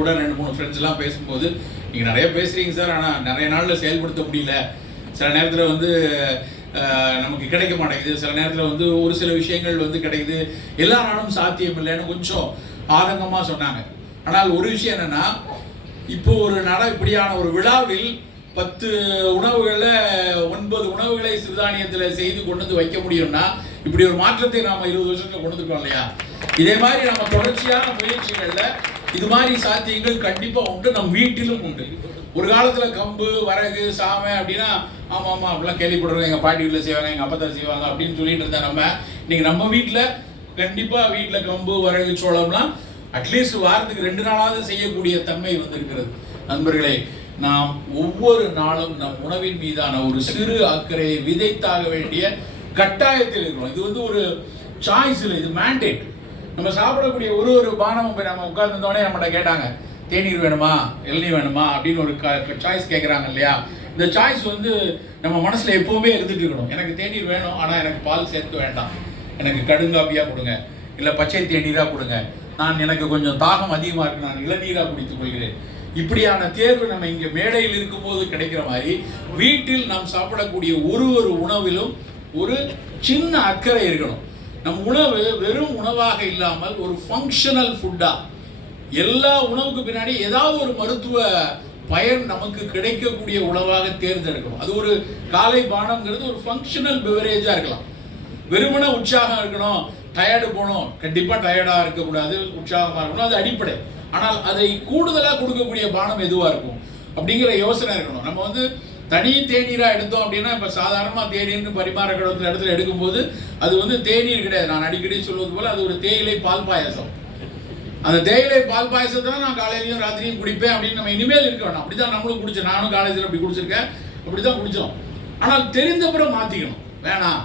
கூட 2-3 ஃப்ரெண்ட்ஸ்லாம் பேசும்போது நீங்கள் நிறைய பேசுகிறீங்க சார், ஆனால் நிறைய நாளில் செயல்படுத்த முடியல, சில நேரத்தில் வந்து நமக்கு கிடைக்க மாட்டேங்குது, சில நேரத்தில் வந்து ஒரு சில விஷயங்கள் வந்து கிடைக்குது, எல்லா நாளும் சாத்தியம் இல்லைன்னு கொஞ்சம் ஆதங்கமாக சொன்னாங்க. ஆனால் ஒரு விஷயம் என்னென்னா, இப்போ ஒரு இப்படியான ஒரு விழாவில் 10 உணவுகளில் 9 உணவுகளை சிறுதானியத்தில் செய்து கொண்டு வந்து வைக்க முடியும்னா இப்படி ஒரு மாற்றத்தை நாம் 20 வருஷத்தில் கொண்டு வந்துருக்கோம் இல்லையா? இதே மாதிரி நம்ம தொடர்ச்சியான முயற்சிகளில் இது மாதிரி சாத்தியங்கள் கண்டிப்பாக உண்டு, நம் வீட்டிலும் உண்டு. ஒரு காலத்தில் கம்பு வரகு சாமை அப்படின்னா ஆமாம் அப்படிலாம் கேள்விப்படுறோம், எங்கள் பாட்டி வீட்டில் செய்வாங்க, எங்கள் அப்பா செய்வாங்க அப்படின்னு சொல்லிட்டு இருந்தேன். இன்னைக்கு நம்ம வீட்டில் கண்டிப்பாக வீட்டில் கம்பு வரகு சோளம்லாம் அட்லீஸ்ட் வாரத்துக்கு 2 நாளாவது செய்யக்கூடிய தன்மை வந்திருக்கிறது. நண்பர்களே, நாம் ஒவ்வொரு நாளும் நம் உணவின் மீதான ஒரு சிறு அக்கறையை விதைத்தாக வேண்டிய கட்டாயத்தில் இருக்கிறோம். இது வந்து ஒரு சாய்ஸ் இல்லை, இது மேண்டேட். நம்ம சாப்பிடக்கூடிய ஒரு பானம் நம்ம உட்கார்ந்துருந்தோடனே நம்மகிட்ட கேட்டாங்க, தேநீர் வேணுமா இளநீர் வேணுமா அப்படின்னு ஒரு சாய்ஸ் கேட்குறாங்க இல்லையா? இந்த சாய்ஸ் வந்து நம்ம மனசில் எப்போவுமே இருந்துட்டு இருக்கணும். எனக்கு தேநீர் வேணும், ஆனால் எனக்கு பால் சேர்த்து வேண்டாம், எனக்கு கடுங்காப்பியாக கொடுங்க, இல்லை பச்சை தேநீராக கொடுங்க, எனக்கு கொஞ்சம் தாகம் அதிகமாக இருக்கு, நான் இளநீராக குடித்துக் கொள்கிறேன். இப்படியான தேர்வு நம்ம இங்கே மேடையில் இருக்கும்போது கிடைக்கிற மாதிரி வீட்டில் நாம் சாப்பிடக்கூடிய ஒரு உணவிலும் ஒரு சின்ன அக்கறை இருக்கணும். நம் உணவு வெறும் உணவாக இல்லாமல் ஒரு ஃபங்க்ஷனல் ஃபுட்டா, எல்லா உணவுக்கு பின்னாடி ஏதாவது ஒரு மருத்துவ பயன் நமக்கு கிடைக்கக்கூடிய உணவாக தேர்ந்தெடுக்கணும். அது ஒரு காலை பானம்ங்கிறது ஒரு ஃபங்க்ஷனல் பெவரேஜாக இருக்கலாம். வெறுமனே உற்சாகம் இருக்கணும், டயர்டு போகணும், கண்டிப்பாக டயர்டாக இருக்கக்கூடாது, உற்சாகமாக இருக்கணும், அது அடிப்படை. ஆனால் அதை கூடுதலாக கொடுக்கக்கூடிய பானம் எதுவாக இருக்கும் அப்படிங்கிற யோசனை இருக்கணும். நம்ம வந்து தனி தேநீராக எடுத்தோம் அப்படின்னா, இப்போ சாதாரணமாக தேநீர்னு பரிமாற இடத்துல எடுக்கும்போது அது வந்து தேநீர் கிடையாது. நான் அடிக்கடி சொல்வது போல் அது ஒரு தேயிலை பால் பாயசம். அந்த தேயிலை பால் பாயசத்தை நான் காலையிலையும் ராத்திரியும் குடிப்பேன் அப்படின்னு நம்ம இனிமேல் இருக்க வேண்டாம். அப்படி தான் நம்மளும் குடிச்சோம், நானும் காலேஜில் அப்படி குடிச்சிருக்கேன், அப்படி தான் குடித்தோம். ஆனால் தெரிந்தப்புறம் மாற்றிக்கணும். வேணாம்,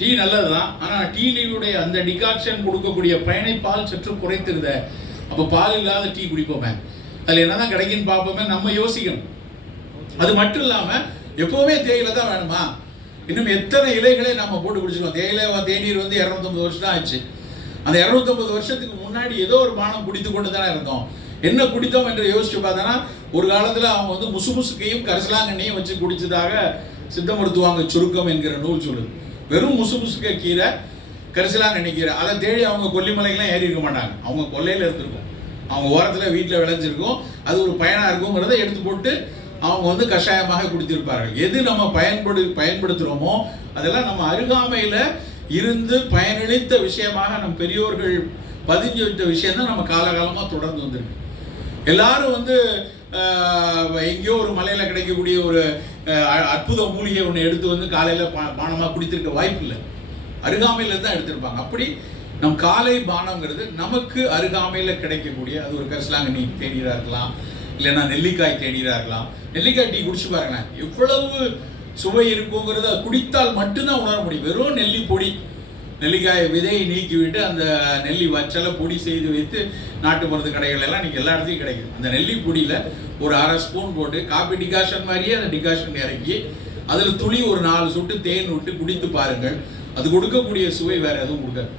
டீ நல்லது தான், ஆனால் டீலியுடைய அந்த டிகாக்ஷன் கொடுக்கக்கூடிய பயனை பால் சற்று குறைத்திருத, அப்போ பால் இல்லாத டீ குடிப்போமே, அதில் என்ன தான் கிடைக்குன்னு பார்ப்போமே, நம்ம யோசிக்கணும். அது மட்டும் இல்லாமல் எப்போவுமே தேயிலை தான் வேணுமா? இன்னும் எத்தனை இலைகளை நம்ம போட்டு குடிச்சிருக்கோம். தேநீர் வந்து 250 வருஷம் தான் ஆச்சு. அந்த 250 வருஷத்துக்கு முன்னாடி ஏதோ ஒரு பானம் குடித்து கொண்டு தானே இருந்தோம். என்ன குடித்தோம் என்று யோசிச்சு பார்த்தோன்னா, ஒரு காலத்தில் அவங்க வந்து முசுமுசுக்கையும் கரிசலாங்கண்ணியும் வச்சு குடிச்சதாக சித்த மருத்துவாங்க சுருக்கம் என்கிற நூல் சொல்லுது. வெறும் முசுமுசுக்க கீரை, கரிசலாங்கண்ணி கீரை, அதை தேடி அவங்க கொல்லிமலைக்கெல்லாம் ஏறி இருக்க மாட்டாங்க. அவங்க கொல்லையில் இருந்திருக்கும், அவங்க ஓரத்தில் வீட்டில் விளைஞ்சிருக்கும், அது ஒரு பயனாக இருக்குங்கிறத எடுத்து போட்டு அவங்க வந்து கஷாயமாக குடித்திருப்பார்கள். எது நம்ம பயன்படுத்துகிறோமோ அதெல்லாம் நம்ம அருகாமையில் இருந்து பயனளித்த விஷயமாக நம் பெரியோர்கள் பதிஞ்சு வைத்த விஷயம் தான் நம்ம காலகாலமாக தொடர்ந்து வந்திருக்கு. எல்லாரும் வந்து எங்கேயோ ஒரு மலையில் கிடைக்கக்கூடிய ஒரு அற்புத மூலிகை ஒன்று எடுத்து வந்து காலையில் பானமாக குடித்திருக்க வாய்ப்பு இல்லை, அருகாமையில் தான் எடுத்திருப்பாங்க. அப்படி நம் காலை பானங்கிறது நமக்கு அருகாமையில் கிடைக்கக்கூடிய, அது ஒரு கரிசலாங்கண்ணி தேநீராக இருக்கலாம், இல்லைன்னா நெல்லிக்காய் தேநீராக இருக்கலாம். நெல்லிக்காய் டீ குடிச்சு பாருங்களேன், எவ்வளவு சுவை இருக்குங்கிறத குடித்தால் மட்டும்தான் உணர முடியும். வெறும் நெல்லி பொடி, நெல்லிக்காயை விதையை நீக்கிவிட்டு அந்த நெல்லி வச்சலை பொடி செய்து வைத்து நாட்டு மருந்து கடைகள் எல்லாம் இன்னைக்கு எல்லா இடத்துலையும் கிடைக்குது. அந்த நெல்லி பொடியில் ஒரு 1/2 ஸ்பூன் போட்டு காப்பி டிகாஷன் மாதிரியே அந்த டிகாஷன் இறக்கி அதில் துளி ஒரு 4 சொட்டு தேன் விட்டு குடித்து பாருங்கள். அது கொடுக்கக்கூடிய சுவை வேற எதுவும் கொடுக்காது.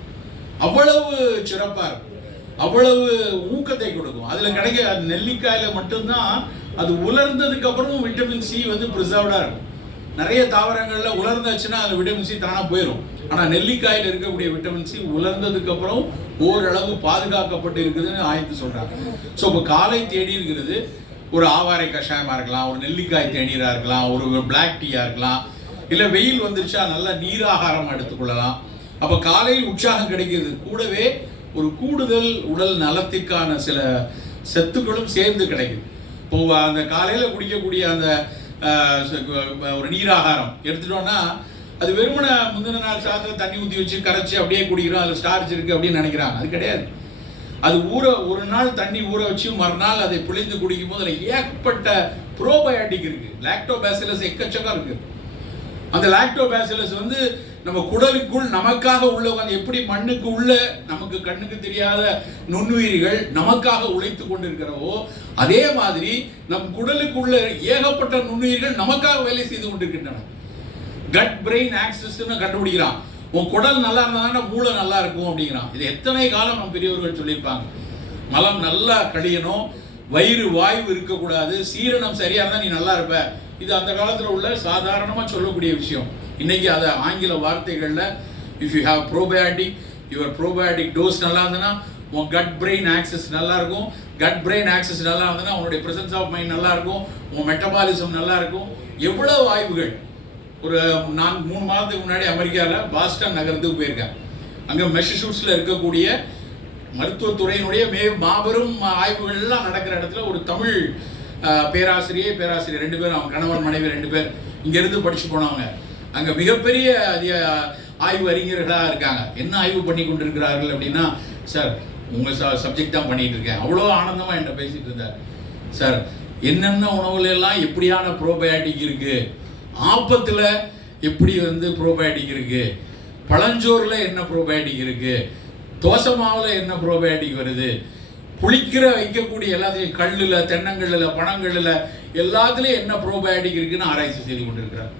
அவ்வளவு சிறப்பாக இருக்கும், அவ்வளவு ஊக்கத்தை கொடுக்கும். அதில் கிடைக்க நெல்லிக்காயில் மட்டும்தான் அது உலர்ந்ததுக்கு அப்புறமும் விட்டமின் சி வந்து ப்ரிசர்வ்டாக இருக்கும். நிறைய தாவரங்களில் உலர்ந்தாச்சுன்னா அதில் விட்டமின் சி தானாக போயிடும். ஆனால் நெல்லிக்காயில் இருக்கக்கூடிய விட்டமின் சி உலர்ந்ததுக்கு அப்புறம் ஓரளவு பாதுகாக்கப்பட்டு இருக்குதுன்னு ஆய்வு சொல்கிறாங்க. ஸோ இப்போ காலை தேநீர்ங்கிறது ஒரு ஆவாரை கஷாயமாக இருக்கலாம், ஒரு நெல்லிக்காய் தேநீராக இருக்கலாம், ஒரு பிளாக் டீயாக இருக்கலாம், இல்லை வெயில் வந்துருச்சா நல்லா நீராகாரம் எடுத்துக்கொள்ளலாம். அப்போ காலையில் உற்சாகம் கிடைக்கிறது, கூடவே ஒரு கூடுதல் உடல் நலத்திற்கான சில சத்துக்களும் சேர்ந்து கிடைக்குது. இப்போ அந்த காலையில் குடிக்கக்கூடிய அந்த ஒரு நீராகாரம் எடுத்துட்டோம்னா, அது வெறுமனை முந்தின நாள் சாதத்தில் தண்ணி ஊற்றி வச்சு கரைச்சி அப்படியே குடிக்கிறோம், அதில் ஸ்டார்ச் இருக்குது அப்படின்னு நினைக்கிறாங்க. அது கிடையாது. அது ஒரு நாள் தண்ணி ஊற வச்சு மறுநாள் அதை பிழிந்து குடிக்கும் போது அதில் ஏகப்பட்ட ப்ரோபயோட்டிக் இருக்குது, லாக்டோபாசிலஸ் எக்கச்சக்கம் இருக்குது. அந்த லாக்டோபாசிலஸ் வந்து நம்ம குடலுக்குள் நமக்காக உள்ள, எப்படி மண்ணுக்கு உள்ள நமக்கு கண்ணுக்கு தெரியாத நுண்ணுயிரிகள் நமக்காக உழைத்து கொண்டிருக்கிறவோ, அதே மாதிரி நம் குடலுக்குள்ள ஏகப்பட்ட நுண்ணுயிர்கள் நமக்காக வேலை செய்து கொண்டிருக்கின்றன. கட் பிரெயின் ஆக்சிஸ்ன்னு கண்டுபிடிக்கிறான். உன் குடல் நல்லா இருந்தாங்கன்னா மூளை நல்லா இருக்கும் அப்படிங்கிறான். இது எத்தனை காலம் நம்ம பெரியவர்கள் சொல்லியிருப்பாங்க. மலம் நல்லா கழியணும், வயிறு வாய்வு இருக்கக்கூடாது, சீரணம் சரியா இருந்தா நீ நல்லா இருப்ப. இது அந்த காலத்துல உள்ள சாதாரணமா சொல்லக்கூடிய விஷயம். இன்னைக்கு அதை ஆங்கில வார்த்தைகள்ல if you have probiotic, your probiotic dose நல்லா இருந்ததுன்னா உன் கட் பிரெயின் ஆக்சஸ் நல்லா இருக்கும். கட் பிரெயின் ஆக்சஸ் நல்லா இருந்ததுன்னா உன்னுடைய பிரசன்ஸ் ஆஃப் மைண்ட் நல்லா இருக்கும், உன் மெட்டபாலிசம் நல்லா இருக்கும். எவ்வளவு ஆய்வுகள். ஒரு 3 மாதத்துக்கு முன்னாடி அமெரிக்காவில் பாஸ்டன் நகரத்துக்கு போயிருக்கேன். அங்கே மெசசூட்ஸில் இருக்கக்கூடிய மருத்துவத்துறையினுடைய மாபெரும் ஆய்வுகள் எல்லாம் நடக்கிற இடத்துல ஒரு தமிழ் பேராசிரியர் 2 பேர், அவங்க கணவன் மனைவி 2 பேர் இங்கேருந்து படிச்சு போனவங்க. அங்கே மிகப்பெரிய ஆய்வு அறிஞர்களாக இருக்காங்க. என்ன ஆய்வு பண்ணி கொண்டிருக்கிறார்கள் அப்படின்னா, சார் உங்கள் சப்ஜெக்ட் தான் பண்ணிட்டு இருக்கேன். அவ்வளோ ஆனந்தமாக என்கிட்ட பேசிட்டு இருந்தார். சார் என்னென்ன உணவுல எல்லாம் எப்படியான ப்ரோபயாட்டிக் இருக்கு, ஆப்பத்தில் எப்படி ப்ரோபயாட்டிக் இருக்கு, பழஞ்சோறுல என்ன ப்ரோபயாட்டிக் இருக்கு, தோசை மாவில் என்ன ப்ரோபயாட்டிக் வருது, புளிக்கிற வைக்கக்கூடிய எல்லாத்தையும் கல்லில், தென்னங்கல்லில், பனங்கல்லில் எல்லாத்துலேயும் என்ன ப்ரோபயாட்டிக் இருக்குன்னு ஆராய்ச்சி செய்து கொண்டிருக்கிறார்.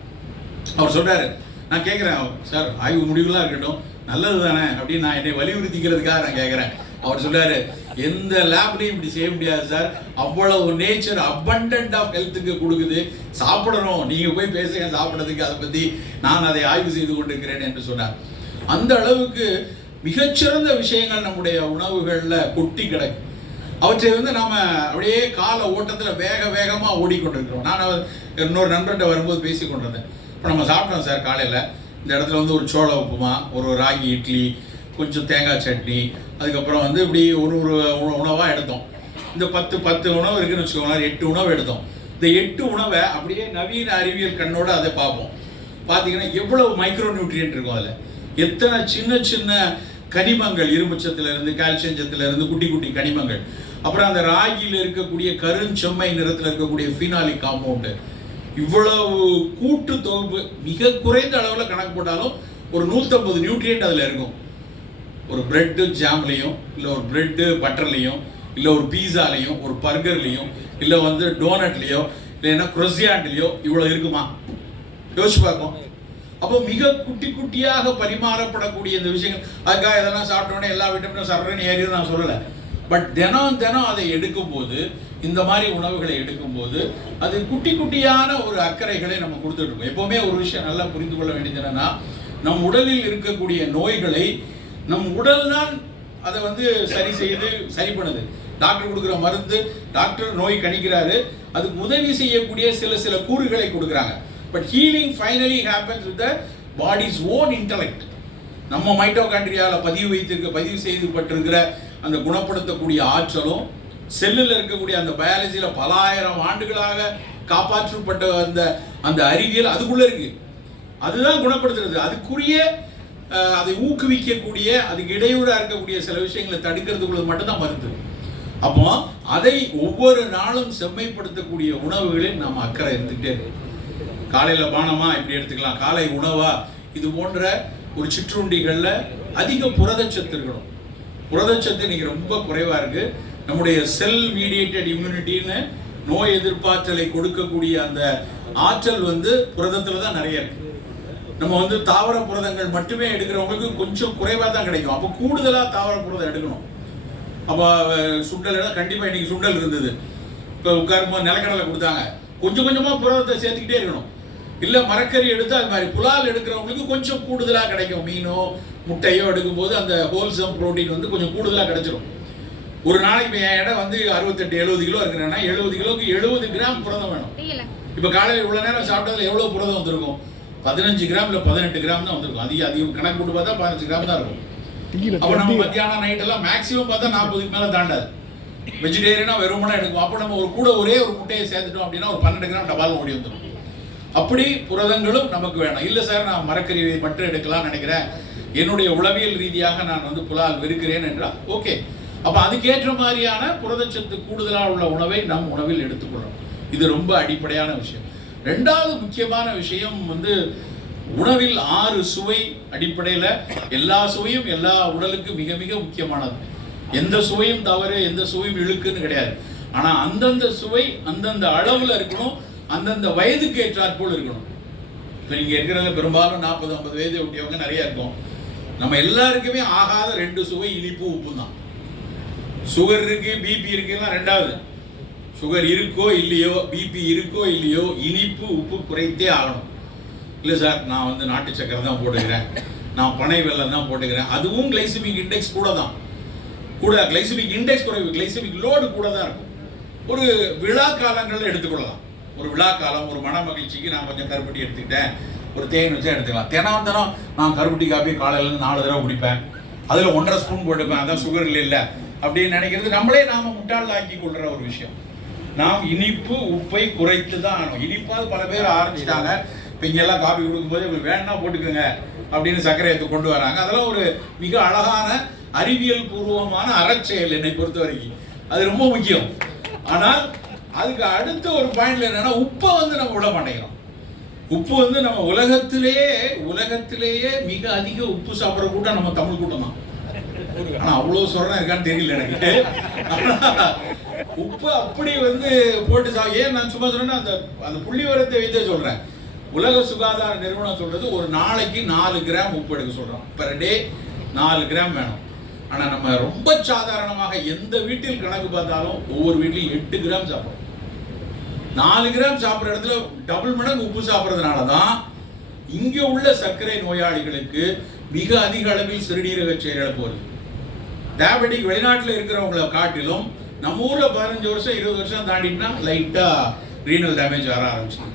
அவர் சொல்றாரு, நான் கேட்குறேன் சார் ஆய்வு முடிவுலாம் இருக்கட்டும், நல்லது தானே அப்படின்னு நான் என்னை வலியுறுத்திக்கிறதுக்காக நான் கேட்குறேன். அவர் சொல்றாரு, எந்த லேப்லையும் இப்படி செய்ய முடியாது சார், அவ்வளவு நேச்சர் அபண்டன்ட் ஆஃப் ஹெல்த்துக்கு கொடுக்குது, சாப்பிடணும், நீங்க போய் பேசுங்க சாப்பிட்றதுக்கு, அதை பத்தி நான் அதை ஆய்வு செய்து கொண்டிருக்கிறேன் என்று சொன்னார். அந்த அளவுக்கு மிகச்சிறந்த விஷயங்கள் நம்முடைய உணவுகள்ல கொட்டி கிடக்கு. அவற்றை நாம அப்படியே கால ஓட்டத்தில் வேகமாக ஓடிக்கொண்டிருக்கிறோம். நான் இன்னொரு நண்பர்கிட்ட வரும்போது பேசி கொண்டிருந்தேன். இப்போ நம்ம சாப்பிட்டோம் சார் காலையில், இந்த இடத்துல ஒரு சோள உப்புமா, ஒரு ராகி இட்லி, கொஞ்சம் தேங்காய் சட்னி, அதுக்கப்புறம் இப்படி ஒரு உணவாக எடுத்தோம். இந்த 10 உணவு இருக்குன்னு வச்சுக்கோங்களேன், 8 உணவு எடுத்தோம். இந்த 8 உணவை அப்படியே நவீன அறிவியல் கண்ணோட அதை பார்ப்போம். பார்த்தீங்கன்னா எவ்வளவு மைக்ரோ நியூட்ரியன்ட் இருக்கும் அதில், எத்தனை சின்ன சின்ன கனிமங்கள், இரும்புச்சத்திலிருந்து கால்சியம் சத்திலிருந்து குட்டி குட்டி கனிமங்கள், அப்புறம் அந்த ராகியில் இருக்கக்கூடிய கருஞ்செம்மை நிறத்தில் இருக்கக்கூடிய ஃபீனாலிக் காம்பவுண்டு, இவ்வளவு கூட்டு தொகுப்பு மிக குறைந்த அளவில் கணக்கு போட்டாலும் ஒரு 150 நியூட்ரியன்ட் அதில் இருக்கும். ஒரு பிரெட்டு ஜாம்லையும், இல்லை ஒரு பிரெட்டு பட்டர்லையும், இல்லை ஒரு பீஸாலையும், ஒரு பர்கர்லையும், இல்லை டோனட்லையோ, இல்லைன்னா குரோசியாண்ட்லையோ இவ்வளோ இருக்குமா? யோசிச்சு பார்ப்போம். அப்போ மிக குட்டி குட்டியாக பரிமாறப்படக்கூடிய இந்த விஷயங்கள். அதுக்காக இதெல்லாம் சாப்பிட்டோன்னே எல்லா விட்டமினும் சர்றன்னு ஏறியும் நான் சொல்லலை. பட் தினம் அதை எடுக்கும்போது, இந்த மாதிரி உணவுகளை எடுக்கும்போது அது குட்டி குட்டியான ஒரு அக்கறைகளை நம்ம கொடுத்துட்டு இருக்கோம். எப்பவுமே ஒரு விஷயம் நல்லா புரிந்து கொள்ள வேண்டியது என்னன்னா, நம் உடலில் இருக்கக்கூடிய நோய்களை நம் உடல் தான் அதை சரி பண்ணுது. டாக்டர் கொடுக்குற மருந்து, டாக்டர் நோய் கணிக்கிறாரு, அதுக்கு உதவி செய்யக்கூடிய சில கூறுகளை கொடுக்குறாங்க. But healing finally happens with the bodies own intellect. நம்ம மைட்டோகாண்ட்ரியால பதிவு செய்யப்பட்டிருக்கிற அந்த குணப்படுத்தக்கூடிய ஆற்றலும், செல்லில் இருக்கக்கூடிய அந்த பயாலஜியில பல ஆயிரம் ஆண்டுகளாக காப்பாற்றப்பட்ட அந்த அறிவியல் அதுக்குள்ள இருக்கு. அதுதான் குணப்படுத்துறது. அதுக்குரிய அதை ஊக்குவிக்கக்கூடிய, அதுக்கு இடையூறாக இருக்கக்கூடிய சில விஷயங்களை தடுக்கிறதுக்குள்ள மட்டும்தான் மருந்து. அப்போ அதை ஒவ்வொரு நாளும் செம்மைப்படுத்தக்கூடிய உணவுகளில் நாம் அக்கறை எடுத்துக்கிட்டே இருக்கோம். காலையில் பானமா இப்படி எடுத்துக்கலாம், காலை உணவா இது போன்ற ஒரு சிற்றுண்டிகளில் அதிக புரதச்சத்து இருக்கணும். புரதச்சத்து இன்னைக்கு ரொம்ப குறைவா இருக்கு. நம்முடைய செல் மீடியேட்டட் இம்யூனிட்டின்னு நோய் எதிர்ப்பாற்றலை கொடுக்கக்கூடிய அந்த ஆற்றல் புரதத்துல தான் நிறைய இருக்கு. நம்ம தாவர புரதங்கள் மட்டுமே எடுக்கிறவங்களுக்கு கொஞ்சம் குறைவா தான் கிடைக்கும். அப்போ கூடுதலா தாவர புரதம் எடுக்கணும். அப்போ சுண்டல் கண்டிப்பா இன்னைக்கு சுண்டல் இருந்தது, இப்போ உட்காரும்போது நிலக்கடலை கொடுத்தாங்க, கொஞ்சம் கொஞ்சமா புரதத்தை சேர்த்துக்கிட்டே இருக்கணும். இல்ல மரக்கறி எடுத்து அது மாதிரி புலால் எடுக்கிறவங்களுக்கு கொஞ்சம் கூடுதலா கிடைக்கும். மீனோ முட்டையோ எடுக்கும்போது அந்த ஹோல்சம் புரோட்டீன் கொஞ்சம் கூடுதலா கிடைச்சிடும். ஒரு நாளைக்கு என் இடம் 68-70 கிலோ இருக்கிறேன்னா 70 கிலோக்கு 70 கிராம் புரதம் வேணும். இப்ப காலையில் இவ்வளவு நேரம் சாப்பிட்டதுல எவ்வளவு புரதம் வந்திருக்கும்? 15 கிராம் இல்ல 18 கிராம் தான் வந்திருக்கும். அதிகம் கணக்கு போட்டு பார்த்தா 15 கிராம் தான் இருக்கும். அப்ப நம்ம மத்தியானம் நைட் எல்லாம் மேக்சிமம் பார்த்தா 40க்கு மேல தாண்டாது. வெஜிடேரியனா வெறுமனா எடுக்கும். அப்ப நம்ம ஒரே ஒரு முட்டையை சேர்த்துட்டோம் அப்படின்னா ஒரு 12 கிராம் டபால் ஓடி வந்துடும். அப்படி புரதங்களும் நமக்கு வேணும். இல்ல சார் நான் மரக்கறி மட்டும் எடுக்கலாம் நினைக்கிறேன், என்னுடைய உளவியல் ரீதியாக நான் புலால் வெறுக்கிறேன் என்றால் ஓகே. அப்ப அதுக்கேற்ற மாதிரியான புரதச்சத்து கூடுதலாக உள்ள உணவை நம் உணவில் எடுத்துக்கொள்ளணும். இது ரொம்ப அடிப்படையான விஷயம். ரெண்டாவது முக்கியமான விஷயம் உணவில் 6 சுவை அடிப்படையில் எல்லா சுவையும் எல்லா உடலுக்கு மிக மிக முக்கியமானது. எந்த சுவையும் தவறு, எந்த சுவையும் இழுக்குன்னு கிடையாது. ஆனா அந்தந்த சுவை அந்தந்த அளவுல இருக்கணும், அந்தந்த வயதுக்கு ஏற்றாற்போல் இருக்கணும். இப்போ நீங்க இருக்கிறவங்க பெரும்பாலும் 40-50 வயதை ஒட்டியவங்க நிறைய இருக்கும். நம்ம எல்லாருக்குமே ஆகாத 2 சுவை இனிப்பு உப்பு தான். சுகர் இருக்கு, பிபி இருக்குன்னா ரெண்டாவது. சுகர் இருக்கோ இல்லையோ, பிபி இருக்கோ இல்லையோ, இனிப்பு உப்பு குறைத்தே ஆகணும். இல்லை சார் நான் வந்து நாட்டு சக்கரை தான் போட்டுக்கிறேன், நான் பனை வெல்லம் தான் போட்டுக்கிறேன், அதுவும் கிளைசிமிக் இண்டெக்ஸ் கூட தான். கூட கிளைசிமிக் இண்டெக்ஸ் குறைவு, கிளைசிமிக் லோடு கூட தான் இருக்கும். ஒரு விழா காலங்களில் எடுத்துக்கொள்ளலாம். ஒரு விழா காலம், ஒரு மன மகிழ்ச்சிக்கு நான் கொஞ்சம் கருப்பட்டி எடுத்துக்கிட்டேன், ஒரு தேன் வச்சா எடுத்துக்கலாம். தினம் நான் கருப்பட்டி காப்பி காலையிலேருந்து 4 தடவை குடிப்பேன், அதில் 1.5 ஸ்பூன் போட்டுப்பேன், அதான் சுகர் இல்லை அப்படின்னு நினைக்கிறது நம்மளே நாம முட்டாள் ஆக்கி கொள்கிற ஒரு விஷயம். நாம் இனிப்பு உப்பை குறைத்து தான் ஆகணும். இனிப்பாவது பல பேர் ஆரம்பிச்சிட்டாங்க. இப்போ இங்கெல்லாம் காபி கொடுக்கும்போது வேணா போட்டுக்கோங்க அப்படின்னு சர்க்கரையத்தை கொண்டு வராங்க. அதெல்லாம் ஒரு மிக அழகான அறிவியல் பூர்வமான அறச்செயல் என்னை பொறுத்த வரைக்கும். அது ரொம்ப முக்கியம். ஆனால் அதுக்கு அடுத்த ஒரு பாயிண்ட்ல என்னன்னா, உப்பை வந்து நம்ம விட மாட்டேங்கிறோம். உப்பு வந்து நம்ம உலகத்திலேயே மிக அதிக உப்பு சாப்பிட்ற கூட்டம் நம்ம தமிழ் கூட்டம் தான். ஆனா அவ்வளவு சொல்றேன் இருக்கான்னு தெரியல எனக்கு. உப்பு அப்படி வந்து போட்டு ஏன் நான் சும்மா சொன்னேன்னா, அந்த புள்ளி விவரத்தை வைத்தே சொல்றேன். உலக சுகாதார நிறுவனம் சொல்றது ஒரு நாளைக்கு 4 கிராம் உப்பு எடுக்க சொல்றோம். பெர் டே 4 கிராம் வேணும். ஆனா நம்ம ரொம்ப சாதாரணமாக எந்த வீட்டில் கணக்கு பார்த்தாலும் ஒவ்வொரு வீட்லையும் 8 கிராம் சாப்பிடுறோம். 4 கிராம் சாப்பிட்ற இடத்துல டபுள் மடங்கு உப்பு சாப்பிட்றதுனால தான் இங்க உள்ள சர்க்கரை நோயாளிகளுக்கு மிக அதிக அளவில் சிறுநீரக செயலிழப்பு வருது. டயபெட்டிக் வெளிநாட்டில் இருக்கிறவங்களை காட்டிலும் நம்ம ஊர்ல 15 வருஷம் 20 வருஷம் தாண்டினா லைட்டா ரீனல் டேமேஜ் வர ஆரம்பிச்சு,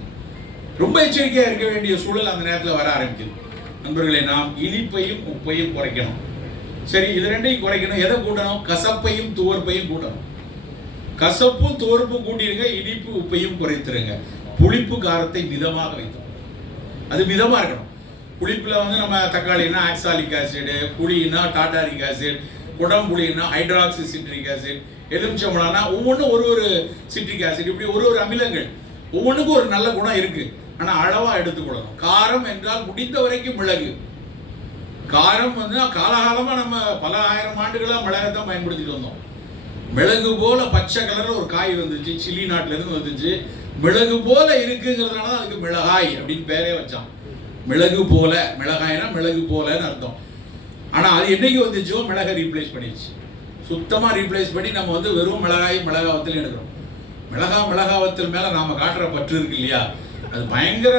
ரொம்ப எச்சரிக்கையா இருக்க வேண்டிய சூழல் அந்த நேரத்தில் வர ஆரம்பிக்குது. நண்பர்களே, நாம் இனிப்பையும் உப்பையும் குறைக்கணும். சரி, இது ரெண்டையும் குறைக்கணும். எதை கூட்டணும்? கசப்பையும் துவர்ப்பையும் கூட்டணும். கசப்பும் துவர்ப்பும் கூட்டிருங்க, இனிப்பு உப்பையும் குறைத்துருங்க. புளிப்பு காரத்தை மிதமாக வைத்தோம். அது மிதமா இருக்கணும். புளிப்புல வந்து நம்ம தக்காளினா ஆக்சாலிக் ஆசிட், புளினா டாட்டாரிக் ஆசிட், குடம்புளினா ஹைட்ராக்சி சிட்ரிக் ஆசிட், எலுமிச்சம்பழம்னா ஒவ்வொன்றும் ஒரு சிட்ரிக் ஆசிட், இப்படி ஒரு அமிலங்கள் ஒவ்வொன்றுக்கும் ஒரு நல்ல குணம் இருக்கு. ஆனா அளவா எடுத்துக்கொள்ளணும். காரம் என்றால் முடிந்த வரைக்கும் மிளகு. காரம் வந்து காலகாலமா நம்ம பல ஆயிரம் ஆண்டுகளா மிளகத்தான் பயன்படுத்திட்டு வந்தோம். மிளகு போல பச்சை கலர்ல ஒரு காய் வந்துச்சு, சில்லி நாட்டுல இருந்து வந்துச்சு. மிளகு போல இருக்குங்கிறதுனால தான் அதுக்கு மிளகாய் அப்படின்னு பேரே வச்சான். மிளகு போல, மிளகாய்னா மிளகு போலன்னு அர்த்தம். ஆனா அது என்னைக்கு வந்துச்சோ மிளகை ரீப்ளேஸ் பண்ணிடுச்சு. சுத்தமா ரீப்ளேஸ் பண்ணி நம்ம வந்து வெறும் மிளகாயும் மிளகாவத்திலையும் எடுக்கிறோம். மிளகாவத்தில் மேல நாம காட்டுற பற்று இருக்கு இல்லையா, அது பயங்கர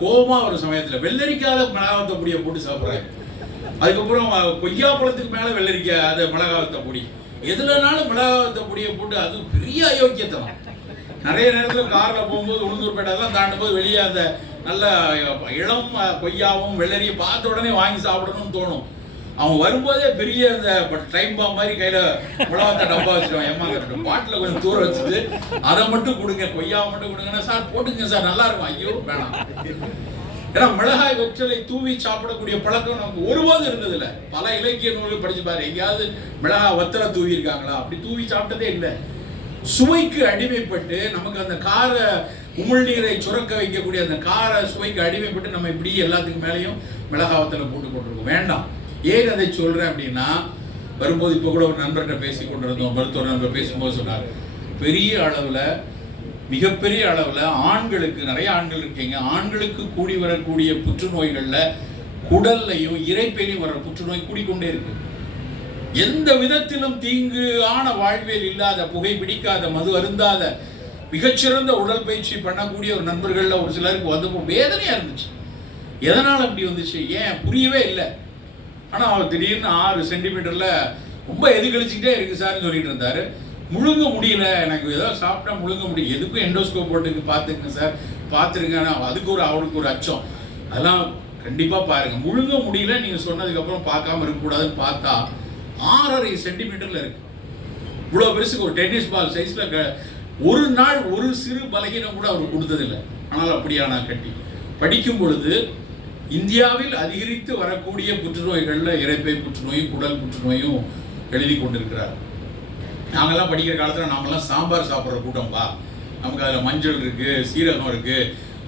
கோபமா ஒரு சமயத்துல வெள்ளரிக்கால மிளகாவத்தை பொடியை போட்டு சாப்பிட்றாங்க. அதுக்கப்புறம் கொய்யா பழத்துக்கு மேல வெள்ளரிக்காய் அதை மிளகாவத்தை பொடி, எதுலனாலும் மிளகாவத்தை பொடியை போட்டு, அது பெரிய அயோக்கியத்தனம். நிறைய நேரத்தில் கார்ல போகும்போது உளுந்தூர்பேட்டெல்லாம் தாண்டும் போது வெளியே அந்த நல்ல இளம் கொய்யாவும் வெள்ளரியும் பார்த்த உடனே வாங்கி சாப்பிடணும்னு தோணும். அவன் வரும்போதே பெரிய அந்த டைம் பாம் மாதிரி கையில மிளகாத்த டப்பா வச்சிருவான். ஏமா பாட்டில் கொஞ்சம் தூர வச்சுட்டு அதை மட்டும் கொடுங்க, கொய்யாவை மட்டும் கொடுங்கன்னா, சார் போட்டுங்க சார் நல்லா இருக்கும். ஐயோ வேணாம். ஏன்னா மிளகாய் வெற்றலை தூவி சாப்பிடக்கூடிய பழக்கம் நமக்கு ஒருபோது இருந்ததில்லை. பல இலக்கிய நூல்கள் படிச்சு பாரு, எங்கேயாவது மிளகாய் வத்தலை தூவி இருக்காங்களா? அப்படி தூவி சாப்பிட்டதே இல்லை. சுவைக்கு அடிமைப்பட்டு நமக்கு அந்த கார உமிழ்நீரை சுரக்க வைக்கக்கூடிய அந்த கார சுவைக்கு அடிமைப்பட்டு நம்ம இப்படி எல்லாத்துக்கு மேலேயும் மிளகாவத்தில் போட்டு கொண்டிருக்கோம். வேண்டாம். ஏன் அதை சொல்றேன் அப்படின்னா, வரும்போது இப்போ கூட ஒரு நண்பர்கிட்ட பேசி கொண்டிருந்தோம். மருத்துவர் நண்பர் பேசும்போது சொன்னார், பெரிய அளவில் மிகப்பெரிய அளவில் ஆண்களுக்கு, நிறைய ஆண்கள் இருக்கீங்க, ஆண்களுக்கு கூடி வரக்கூடிய புற்றுநோய்கள்ல குடல்லையும் இரைப்பையிலையும் வர புற்றுநோய் கூடிக்கொண்டே இருக்கு. எந்த விதத்திலும் தீங்கு ஆன வாழ்வியல் இல்லாத, புகை பிடிக்காத, மது அருந்தாத, மிகச்சிறந்த உடற்பயிற்சி பண்ணக்கூடிய ஒரு நண்பர்கள்ல ஒரு சிலருக்கு வந்து வேதனையா இருந்துச்சு. எதனால அப்படி வந்துச்சு, ஏன் புரியவே இல்லை. ஆனா அவர் திடீர்னு 6 சென்டிமீட்டர்ல ரொம்ப எதிர்கழிச்சுக்கிட்டே இருக்கு சார்னு சொல்லிட்டு இருந்தாரு. முழுங்க முடியல, எனக்கு ஏதாவது சாப்பிட்டா முழுங்க முடியும், எதுக்கும் எண்டோஸ்கோப் போட்டுக்கு பார்த்துங்க சார், பார்த்துருங்க. அதுக்கு அவருக்கு ஒரு அச்சம். அதெல்லாம் கண்டிப்பா பாருங்க. முழுங்க முடியல நீங்க சொன்னதுக்கு அப்புறம் பார்க்காம இருக்கக்கூடாதுன்னு பார்த்தா 6.5 சென்டிமீட்டர்ல இருக்கு. இவ்வளவு பெருசுக்கு ஒரு டென்னிஸ் பால் சைஸ்ல ஒரு நாள் ஒரு சிறு பலகீனம் கூட அவர் கொடுத்ததில்லை. ஆனால் அப்படியான கட்டி. படிக்கும் பொழுது இந்தியாவில் அதிகரித்து வரக்கூடிய புற்றுநோய்கள்ல இரைப்பை புற்றுநோயும் குடல் புற்றுநோயும் எழுதி கொண்டிருக்கிறார். நாங்கெல்லாம் படிக்கிற காலத்துல நாமெல்லாம் சாம்பார் சாப்பிட்ற கூட்டம்பா, நமக்கு அதுல மஞ்சள் இருக்கு, சீரகம் இருக்கு,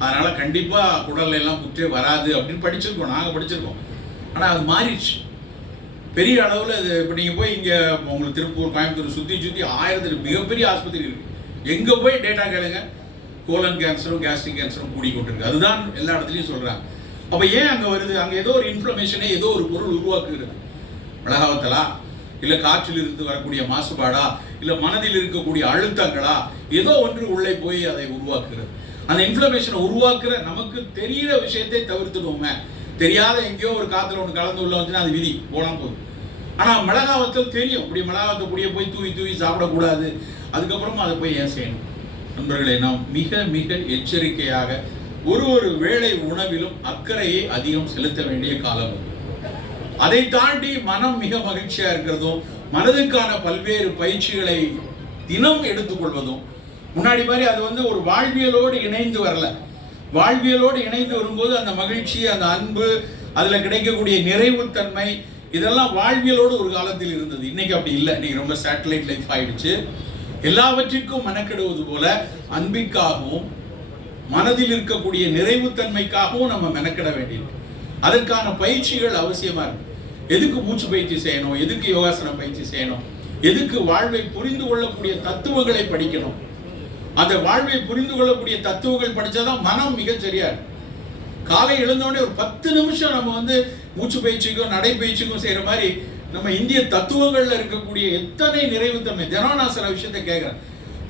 அதனால கண்டிப்பா குடல்ல எல்லாம் புற்றே வராது அப்படின்னு படிச்சிருக்கோம், நாங்க படிச்சிருக்கோம். ஆனா அது மாறிடுச்சு பெரிய அளவுல. அது இப்போ நீங்க போய் இங்க உங்களுக்கு திருப்பூர், கோயம்புத்தூர் சுத்தி 1000 மிகப்பெரிய ஆஸ்பத்திரி இருக்கு. எங்க போய் டேட்டா கேளுங்க, கோலன் கேன்சரும் கேஸ்ட்ரிக் கேன்சரும் கூடிக்கொண்டிருக்கு. அதுதான் எல்லா இடத்துலையும் சொல்றாங்க. அப்ப ஏன் அங்க வருது? அங்க ஏதோ ஒரு இன்ஃப்ளமேஷனை ஏதோ ஒரு பொருள் உருவாக்குகிறது. மிளகாவத்தலா இல்லை காற்றில் இருந்து வரக்கூடிய மாசுபாடா, இல்லை மனதில் இருக்கக்கூடிய அழுத்தங்களா, ஏதோ ஒன்று உள்ளே போய் அதை உருவாக்குறது. அந்த இன்ஃப்ளமேஷனை உருவாக்குற நமக்கு தெரிகிற விஷயத்தை தவிர்த்துடுவோமே. தெரியாத எங்கேயோ ஒரு காற்றுல ஒன்று கலந்து உள்ள வந்துன்னா அது விதி போனால் போதும். ஆனால் மிளகாவத்தல் தெரியும், இப்படி மிளகாவத்தை கூடிய போய் தூவி தூவி சாப்பிடக்கூடாது. அதுக்கப்புறமா அதை போய் ஏன் செய்யணும்? நண்பர்களே, நாம் மிக மிக எச்சரிக்கையாக ஒரு வேளை உணவிலும் அக்கறையை அதிகம் செலுத்த வேண்டிய காலம். அதை தாண்டி மனம் மிக மகிழ்ச்சியா இருக்கிறதும், மனதுக்கான பல்வேறு பயிற்சிகளை தினம் எடுத்துக்கொள்வதும், முன்னாடி மாதிரி அது வந்து ஒரு வாழ்வியலோடு இணைந்து வரல. வாழ்வியலோடு இணைந்து வரும்போது அந்த மகிழ்ச்சி, அந்த அன்பு, அதுல கிடைக்கக்கூடிய நிறைவுத்தன்மை, இதெல்லாம் வாழ்வியலோடு ஒரு காலத்தில் இருந்தது. இன்னைக்கு அப்படி இல்லை. இன்னைக்கு ரொம்ப சேட்டலைட் லைஃப் ஆயிடுச்சு. எல்லாவற்றிற்கும் மெனக்கெடுவது போல அன்பிற்காகவும் மனதில் இருக்கக்கூடிய நிறைவுத்தன்மைக்காகவும் நம்ம மெனக்கெட வேண்டியிருக்கு. அதற்கான பயிற்சிகள் அவசியமா இருக்கு. எதுக்கு மூச்சு பயிற்சி செய்யணும், எதுக்கு யோகாசன பயிற்சி செய்யணும், எதுக்கு வாழ்வை புரிந்து கொள்ளக்கூடிய தத்துவங்களை படிக்கணும். அந்த வாழ்வை புரிந்து கொள்ளக்கூடிய தத்துவங்கள் படிச்சாதான் மனம் மிக சரியா இருக்கு. காலை எழுந்தோடனே ஒரு 10 நிமிஷம் நம்ம வந்து மூச்சு பயிற்சிக்கும் நடைப்பயிற்சிக்கும் செய்யற மாதிரி நம்ம இந்திய தத்துவங்கள்ல இருக்கக்கூடிய எத்தனை நிறைவுத்தன்மை. தினம் நான் சில விஷயத்தை கேட்கிறேன்,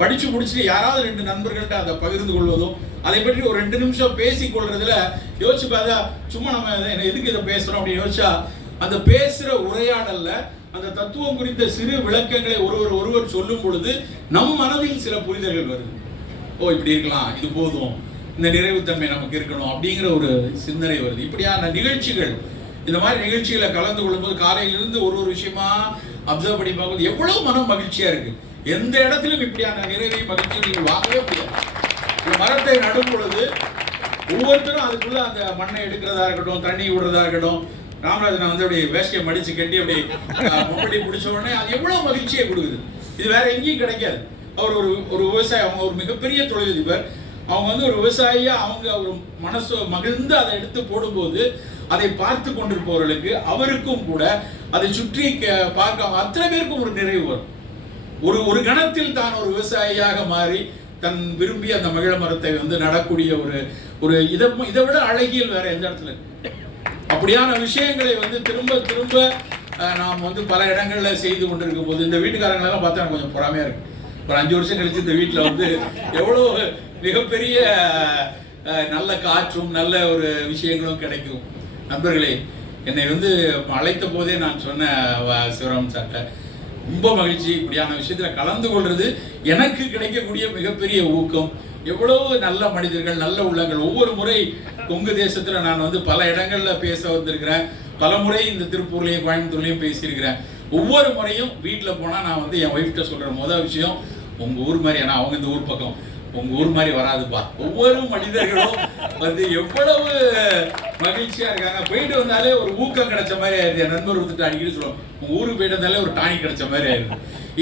படிச்சு முடிச்சுட்டு யாராவது 2 நண்பர்கள்ட்ட அதை பகிர்ந்து கொள்வதும், அதை பற்றி ஒரு 2 நிமிஷம் பேசி கொள்றதுல யோசிச்சு பார்த்தா, சும்மா நம்ம எதுக்கு இதை பேசுறோம் அப்படின்னு யோசிச்சா, அந்த பேசுற உரையாடல்ல அந்த தத்துவம் குறித்த சிறு விளக்கங்களை ஒருவர் சொல்லும் பொழுது நம் மனதில் சில புரிதல்கள் வருது. ஓ, இப்படி இருக்கலாம், இது போதும், இந்த நிறைவுத்தன்மை நமக்கு இருக்கணும் அப்படிங்கிற ஒரு சிந்தனை வருது. இப்படியான நிகழ்ச்சிகள், இந்த மாதிரி நிகழ்ச்சிகளை கலந்து கொள்ளும்போது காலையிலிருந்து ஒரு விஷயமா அப்சர்வ் பண்ணி பார்க்கும்போது எவ்வளவு மனம் மகிழ்ச்சியா இருக்கு. எந்த இடத்திலும் இப்படியான நிறைவை மகிழ்ச்சி நீங்கள் வாங்கவே முடியாது. இந்த மரத்தை நடும் பொழுது ஒவ்வொருத்தரும் அதுக்குள்ள அந்த மண்ணை எடுக்கிறதா இருக்கட்டும், தண்ணி விடுறதா இருக்கட்டும், ராமராஜனை வந்து அப்படி வேஷ்டியை மடிச்சு கட்டி அப்படி மொபடி பிடிச்ச உடனே அது எவ்வளவு மகிழ்ச்சியை கொடுக்குது. இது வேற எங்கேயும் கிடைக்காது. அவர் ஒரு விவசாயி, அவங்க ஒரு மிகப்பெரிய தொழிலதிபர். அவங்க வந்து ஒரு விவசாயியா அவங்க ஒரு மனசு மகிழ்ந்து அதை எடுத்து போடும்போது அதை பார்த்து கொண்டிருப்பவர்களுக்கு, அவருக்கும் கூட அதை சுற்றி பார்க்க அத்தனை பேருக்கும் ஒரு நிறைவு வரும். ஒரு கணத்தில் தான் ஒரு விவசாயியாக மாறி தன் விரும்பி அந்த மகிழ மரத்தை வந்து நடக்கூடிய ஒரு இதை விட அழகியல் வேற எந்த இடத்துல இருக்கு? அப்படியான விஷயங்களை வந்து திரும்ப திரும்ப நாம் வந்து பல இடங்கள்ல செய்து கொண்டிருக்கும் போது இந்த வீட்டுக்காரங்களெல்லாம் பார்த்தா எனக்கு கொஞ்சம் பொறாமையா இருக்கு. ஒரு 5 வருஷம் கழிச்சு இந்த வீட்டில் வந்து எவ்வளவு மிகப்பெரிய நல்ல காற்றும் நல்ல ஒரு விஷயங்களும் கிடைக்கும். நண்பர்களே, என்னை வந்து அழைத்த போதே நான் சொன்ன சிவராமன் சார்ட்ட ரொம்ப மகிழ்ச்சி. இப்படியான விஷயத்துல கலந்து கொள்றது எனக்கு கிடைக்கக்கூடிய மிகப்பெரிய ஊக்கம். எவ்வளவு நல்ல மனிதர்கள், நல்ல உள்ளங்கள். ஒவ்வொரு முறை கொங்கு தேசத்துல நான் வந்து பல இடங்கள்ல பேச வந்திருக்கிறேன். பல முறை இந்த திருப்பூர்லயும் கோயம்புத்தூர்லயும் பேசியிருக்கிறேன். ஒவ்வொரு முறையும் வீட்டில் போனா நான் வந்து என் ஒய்ஃப்ட்ட சொல்ற முதல் விஷயம், உங்க ஊர் மாதிரி, ஏன்னா அவங்க இந்த ஊர் பக்கம், உங்க ஊர் மாதிரி வராதுப்பா. ஒவ்வொரு மனிதர்களும் வந்து எவ்வளவு மகிழ்ச்சியா இருக்காங்க. போயிட்டு வந்தாலே ஒரு ஊக்கம் கிடைச்ச மாதிரி ஆயிடுது. என் நண்பர் வந்துட்டு அடிக்கடி சொல்லுவோம், உங்க ஊருக்கு போயிட்டு வந்தாலே ஒரு டானிக் கிடைச்ச மாதிரி ஆயிடுது.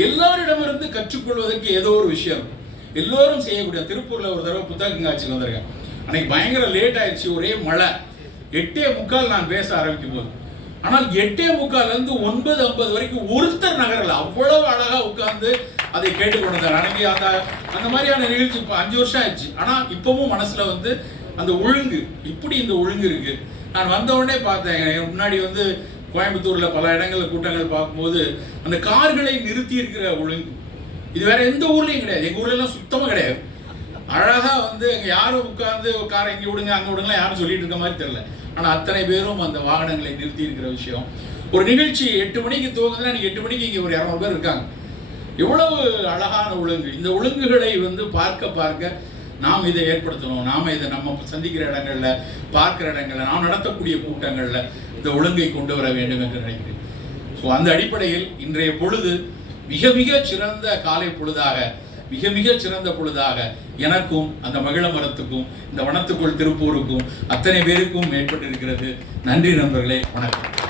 எல்லாரிடமிருந்து கற்றுக்கொள்வதற்கு ஏதோ ஒரு விஷயம் எல்லோரும் செய்யக்கூடிய. திருப்பூர்ல ஒரு தடவை புத்தக கண்காட்சிக்கு வந்திருக்கேன். அன்னைக்கு பயங்கர லேட் ஆயிடுச்சு, ஒரே மழை. 8:45 நான் பேச ஆரம்பிக்கும் போது, ஆனால் 8:45 9:50 வரைக்கும் ஒருத்தர் நகரல. அவ்வளவு அழகா உட்கார்ந்து அதை கேட்டுக்கொண்டார். அன்னைக்கு அந்த மாதிரியான நிகழ்ச்சி இப்போ 5 வருஷம் ஆயிடுச்சு. ஆனா இப்பவும் மனசுல வந்து அந்த ஒழுங்கு, இப்படி இந்த ஒழுங்கு இருக்கு. நான் வந்த உடனே பார்த்தேன், முன்னாடி வந்து கோயம்புத்தூர்ல பல இடங்கள்ல கூட்டங்கள் பார்க்கும்போது அந்த கார்களை நிறுத்தி இருக்கிற ஒழுங்கு, இது வேற எந்த ஊர்லயும் கிடையாது. எங்க ஊர்ல எல்லாம் சுத்தமா கிடையாது. அழகா வந்து எங்க யாரும் உட்கார்ந்து காரை இங்க விடுங்க அங்க விடுங்க யாரும் சொல்லிட்டு இருக்க மாதிரி தெரியல. ஆனா அத்தனை பேரும் அந்த வாகனங்களை நிறுத்தி இருக்கிற விஷயம். ஒரு நிகழ்ச்சி 8 மணிக்கு துவங்குதுன்னா இன்னைக்கு 8 மணிக்கு இங்க ஒரு 200 பேர் இருக்காங்க. எவ்வளவு அழகான ஒழுங்கு. இந்த ஒழுங்குகளை வந்து பார்க்க பார்க்க நாம் இதை ஏற்படுத்தணும். நாம இதை நம்ம சந்திக்கிற இடங்கள்ல, பார்க்கிற இடங்கள்ல, நாம் நடத்தக்கூடிய கூட்டங்கள்ல இந்த ஒழுங்கை கொண்டு வர வேண்டும் என்று நினைக்கிறேன். ஸோ அந்த அடிப்படையில் இன்றைய பொழுது மிக மிக சிறந்த காலை பொழுதாக, மிக மிக சிறந்த பொழுதாக எனக்கும் அந்த மகிழ மரத்துக்கும் இந்த வனத்துக்குள் திருப்பூருக்கும் அத்தனை பேருக்கும் ஏற்பட்டிருக்கிறது. நன்றி நண்பர்களே, வணக்கம்.